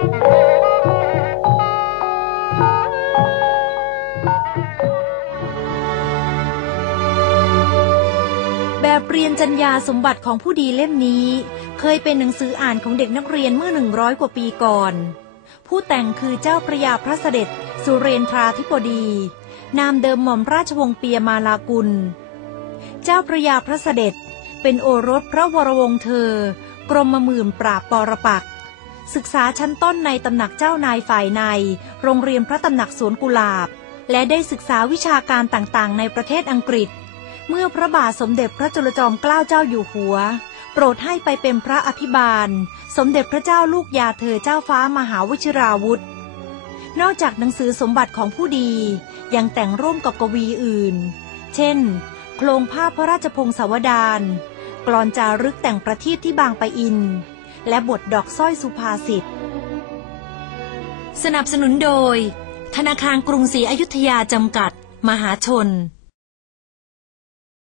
แบบเรียนจัญญาสมบัติของผู้ดีเล่มนี้ เคยเป็นหนังสืออ่านของเด็กนักเรียนเมื่อ 100 กว่าปีก่อน ผู้แต่งคือเจ้าพระยาพระเสด็จ สุเรนทราธิปดี นามเดิมหม่อมราชวงศ์เปียมาลากุล เจ้าพระยาพระเสด็จ เป็นโอรสพระวรวงศ์เธอ กรมหมื่นปราบปรปักษ ศึกษาชั้นต้นในตำหนักเจ้านายฝ่ายใน โรงเรียนพระตำหนักสวนกุหลาบ และได้ศึกษาวิชาการต่างๆ ในประเทศอังกฤษ เมื่อพระบาทสมเด็จพระจุลจอมเกล้าเจ้าอยู่หัว โปรดให้ไปเป็นพระอภิบาล สมเด็จพระเจ้าลูกยาเธอเจ้าฟ้ามหาวชิราวุธ นอกจากหนังสือสมบัติของผู้ดี ยังแต่งร่วมกับกวีอื่น เช่น โครงภาพพระราชพงศาวดารกลอนจารึกแต่งประทีปที่บางปะอิน และบทดอกสร้อยสุภาษิต สนับสนุนโดย ธนาคารกรุงศรีอยุธยาจำกัด มหาชน